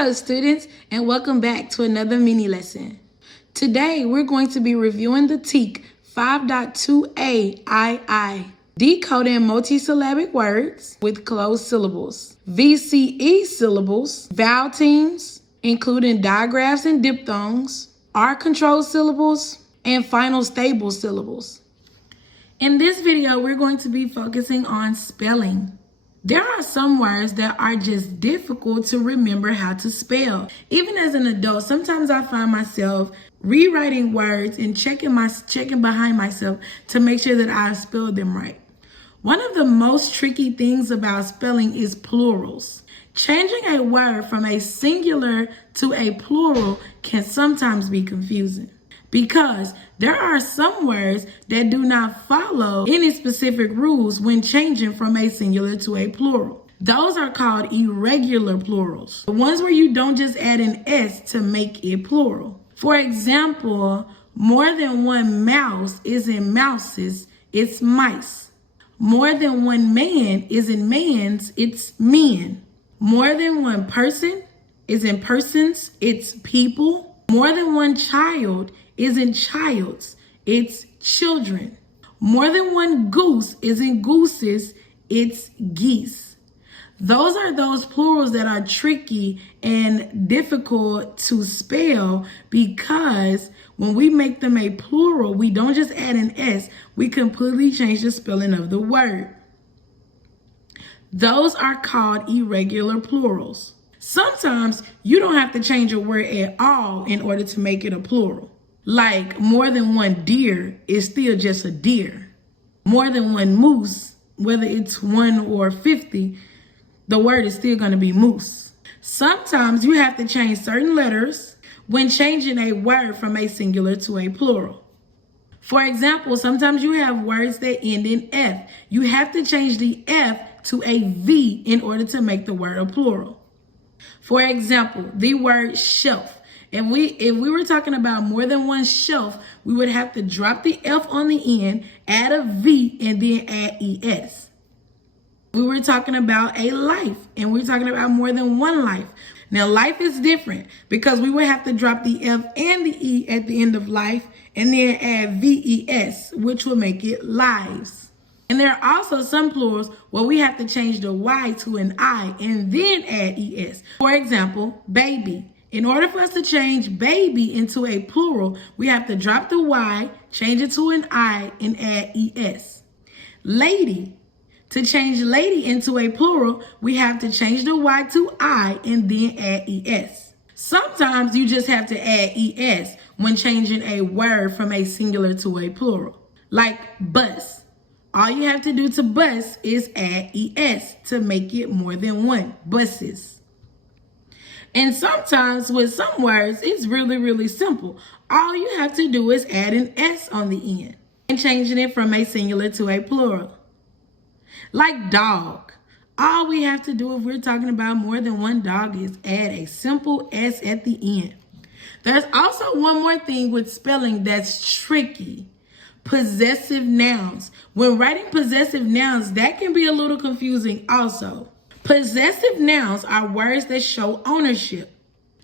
Hello students, and welcome back to another mini lesson. Today we're going to be reviewing the TEAC 5.2A.ii, decoding multisyllabic words with closed syllables, VCE syllables, vowel teams, including digraphs and diphthongs, R-controlled syllables, and final stable syllables. In this video, we're going to be focusing on spelling. There are some words that are just difficult to remember how to spell. Even as an adult, sometimes I find myself rewriting words and checking behind myself to make sure that I've spelled them right. One of the most tricky things about spelling is plurals. Changing a word from a singular to a plural can sometimes be confusing, because there are some words that do not follow any specific rules when changing from a singular to a plural. Those are called irregular plurals, the ones where you don't just add an S to make it plural. For example, more than one mouse isn't mouses, it's mice. More than one man isn't mans, it's men. More than one person isn't persons, it's people. More than one child isn't childs, it's children. More than one goose isn't gooses, it's geese. Those are those plurals that are tricky and difficult to spell, because when we make them a plural, we don't just add an S, we completely change the spelling of the word. Those are called irregular plurals. Sometimes you don't have to change a word at all in order to make it a plural. Like more than one deer is still just a deer. More than one moose, whether it's 1 or 50, the word is still going to be moose. Sometimes you have to change certain letters when changing a word from a singular to a plural. For example, sometimes you have words that end in F. You have to change the F to a V in order to make the word a plural. For example, the word shelf. If we were talking about more than one shelf, we would have to drop the F on the end, add a V, and then add ES. We were talking about a life, and we're talking about more than one life. Now, life is different because we would have to drop the F and the E at the end of life, and then add VES, which will make it lives. And there are also some plurals where we have to change the Y to an I and then add ES. For example, baby. In order for us to change baby into a plural, we have to drop the Y, change it to an I, and add ES. Lady. To change lady into a plural, we have to change the Y to I and then add ES. Sometimes you just have to add ES when changing a word from a singular to a plural. Like bus. All you have to do to bus is add ES to make it more than one, buses. And sometimes with some words, it's really simple. All you have to do is add an S on the end and changing it from a singular to a plural. Like dog. All we have to do if we're talking about more than one dog is add a simple S at the end. There's also one more thing with spelling that's tricky. Possessive nouns. When writing possessive nouns, that can be a little confusing also. Possessive nouns are words that show ownership.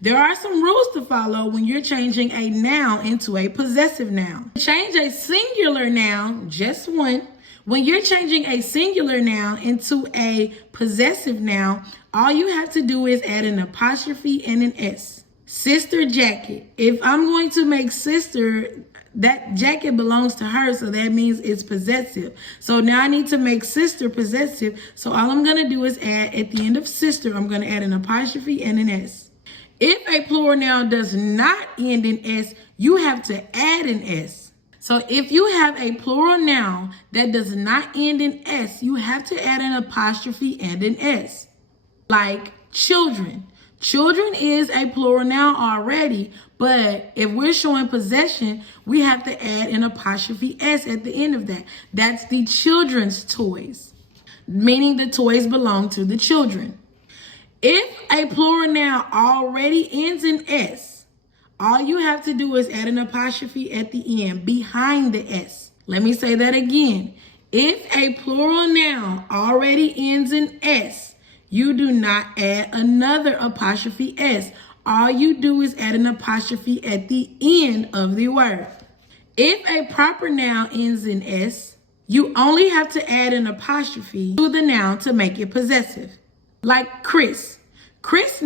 There are some rules to follow when you're changing a noun into a possessive noun. Change a singular noun, just one. When you're changing a singular noun into a possessive noun, all you have to do is add an apostrophe and an S. Sister jacket. If I'm going to make sister, that jacket belongs to her, so that means it's possessive. So now I need to make sister possessive. So all I'm going to do is add, at the end of sister, I'm going to add an apostrophe and an S. If a plural noun does not end in S, you have to add an S. So if you have a plural noun that does not end in S, you have to add an apostrophe and an S. Like children. Children is a plural noun already, but if we're showing possession, we have to add an apostrophe S at the end of that. That's the children's toys, meaning the toys belong to the children. If a plural noun already ends in S, all you have to do is add an apostrophe at the end behind the S. Let me say that again. If a plural noun already ends in S, you do not add another apostrophe S. All you do is add an apostrophe at the end of the word. If a proper noun ends in S, you only have to add an apostrophe to the noun to make it possessive. Like Chris. Chris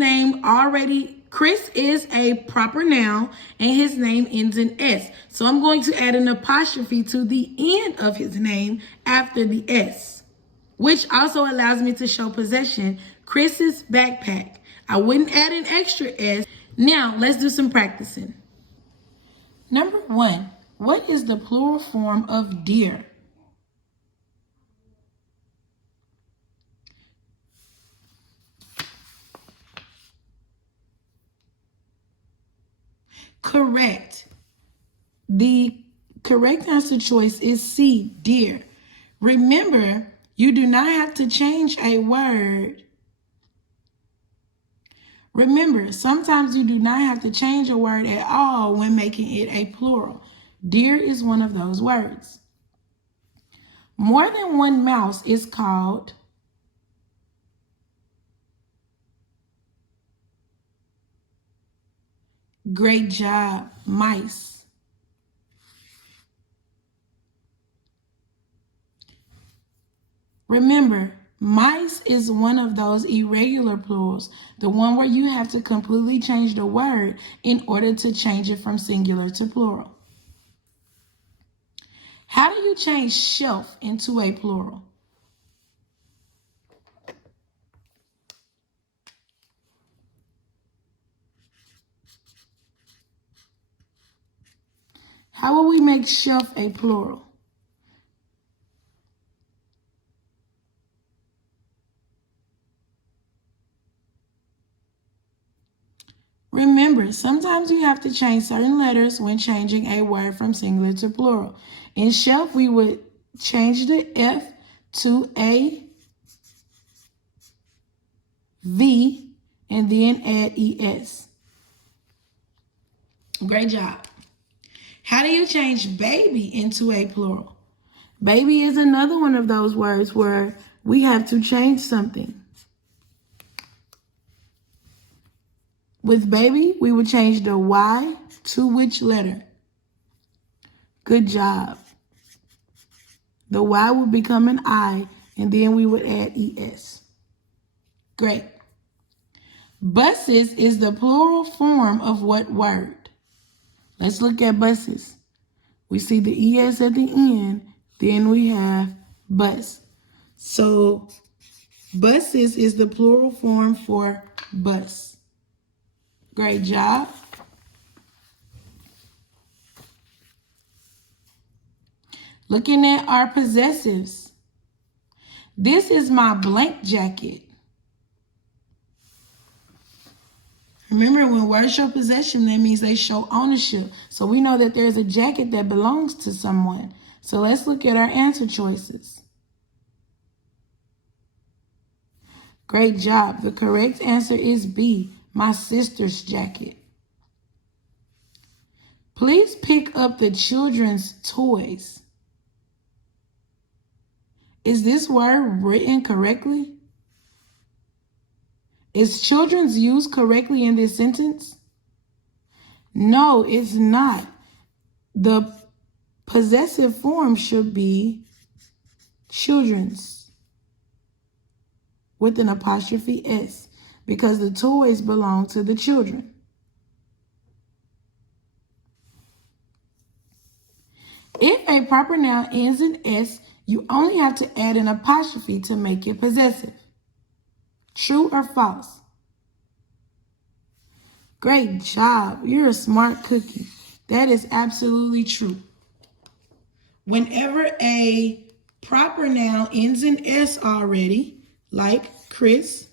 is a proper noun and his name ends in S. So I'm going to add an apostrophe to the end of his name after the S, which also allows me to show possession. Chris's backpack. I wouldn't add an extra S. Now let's do some practicing. Number 1, what is the plural form of deer? Correct. The correct answer choice is C, deer. Remember, you do not have to change a word. Remember, sometimes you do not have to change a word at all when making it a plural. Deer is one of those words. More than one mouse is called great job, mice. Remember, mice is one of those irregular plurals, the one where you have to completely change the word in order to change it from singular to plural. How do you change shelf into a plural? How will we make shelf a plural? Remember, sometimes you have to change certain letters when changing a word from singular to plural. In shelf, we would change the F to a V and then add ES. Great job. How do you change baby into a plural? Baby is another one of those words where we have to change something. With baby, we would change the Y to which letter? Good job. The Y would become an I, and then we would add ES. Great. Buses is the plural form of what word? Let's look at buses. We see the ES at the end, then we have bus. So buses is the plural form for bus. Great job. Looking at our possessives. This is my blank jacket. Remember, when words show possession, that means they show ownership. So we know that there's a jacket that belongs to someone. So let's look at our answer choices. Great job. The correct answer is B, my sister's jacket. Please pick up the children's toys. Is this word written correctly? Is children's used correctly in this sentence? No, it's not. The possessive form should be children's with an apostrophe S because the toys belong to the children. If a proper noun ends in S, you only have to add an apostrophe to make it possessive. True or false? Great job. You're a smart cookie. That is absolutely true. Whenever a proper noun ends in S already, like Chris,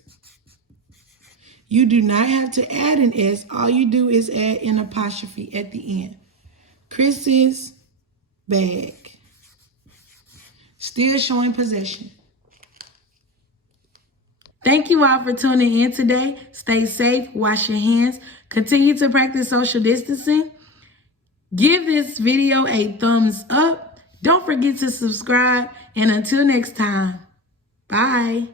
you do not have to add an S. All you do is add an apostrophe at the end. Chris's bag. Still showing possession. Thank you all for tuning in today. Stay safe, wash your hands, continue to practice social distancing. Give this video a thumbs up. Don't forget to subscribe, and until next time, bye.